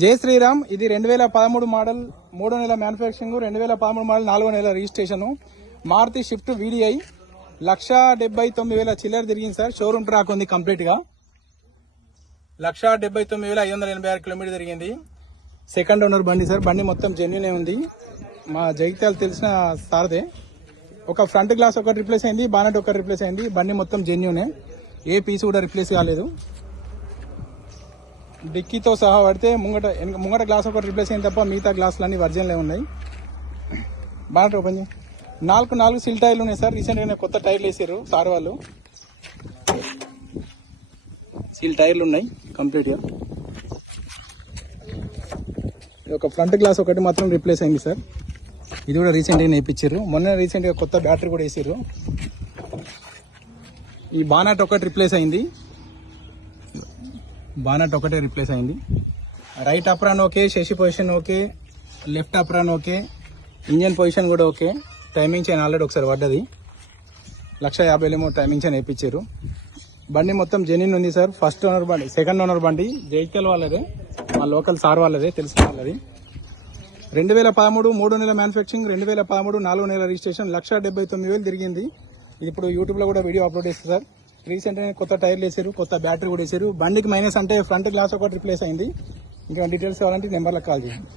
జై శ్రీరామ్. ఇది రెండు వేల పదమూడు మోడల్ మూడో నెల మ్యానుఫ్యాక్చరింగ్ రెండు వేల పదమూడు మోడల్ నాలుగో నెల registration. Maruti Swift VDI lakh డెబ్బై తొమ్మిది వేల చిల్లర తిరిగింది సార్. షోరూమ్ ట్రాక్ ఉంది కంప్లీట్గా లక్ష డెబ్బై తొమ్మిది వేల ఐదు వందల ఎనభై ఆరు కిలోమీటర్ తిరిగింది. సెకండ్ ఓనర్ బండి సార్. బండి మొత్తం జెన్యునే ఉంది. మా జగిత్యాలు తెలిసిన సారదే. ఒక ఫ్రంట్ గ్లాస్ ఒకటి రిప్లేస్ అయింది బానెట్ ఒకటి రిప్లేస్ అయింది. బండి మొత్తం జెన్యునే. ఏ పీస్ కూడా రిప్లేస్ కాలేదు. డిక్కీతో సహా పడితే ముంగట ముంగట గ్లాస్ ఒకటి రిప్లేస్ అయింది తప్ప మిగతా గ్లాసులన్నీ వర్జన్లే ఉన్నాయి. బాగా ఓపెన్ చేయి. నాలుగు నాలుగు సిల్ టైర్లు ఉన్నాయి సార్. రీసెంట్గానే కొత్త టైర్లు వేసారు సార్ వాళ్ళు. సీల్ టైర్లు ఉన్నాయి కంప్లీట్గా ఇది ఒక ఫ్రంట్ గ్లాస్ ఒకటి మాత్రం రిప్లేస్ అయింది సార్. ఇది కూడా రీసెంట్గా నేర్పించారు మొన్న రీసెంట్గా కొత్త బ్యాటరీ కూడా వేసారు. ఈ బానాట్ ఒకటి రిప్లేస్ అయింది. బానట్ ఒకటే రిప్లేస్ అయింది. Right apron okay chassis position okay left apron okay engine position కూడా ఓకే టైమింగ్ చైన్ ఆల్రెడీ ఒకసారి పడ్డది. లక్ష యాభైలేమో టైమింగ్ చైన్ వేయించారు. బండి మొత్తం జెన్యున్ ఉంది సార్. ఫస్ట్ ఓనర్ బండి సెకండ్ ఓనర్ బండి. జైకల్ వాళ్ళదే. మా లోకల్ సార్ వాళ్ళదే తెలిసిన వాళ్ళది. రెండు వేల పదమూడు మూడు నెలల మ్యానుఫ్యాక్చరింగ్ రెండు వేల పదమూడు నాలుగు నెలల రిజిస్ట్రేషన్ లక్ష డెబ్బై తొమ్మిది వేలు తిరిగింది. ఇది ఇప్పుడు యూట్యూబ్లో కూడా వీడియో అప్లోడ్ చేస్తారు సార్. రీసెంట్గా కొత్త టైర్లు వేసారు కొత్త బ్యాటరీ కూడా వేసారు. బండికి మైనస్ అంటే ఫ్రంట్ గ్లాస్ ఒకటి రిప్లేస్ అయింది. ఇంకా డీటెయిల్స్ కావాలంటే ఈ నెంబర్లకు కాల్ చేయండి.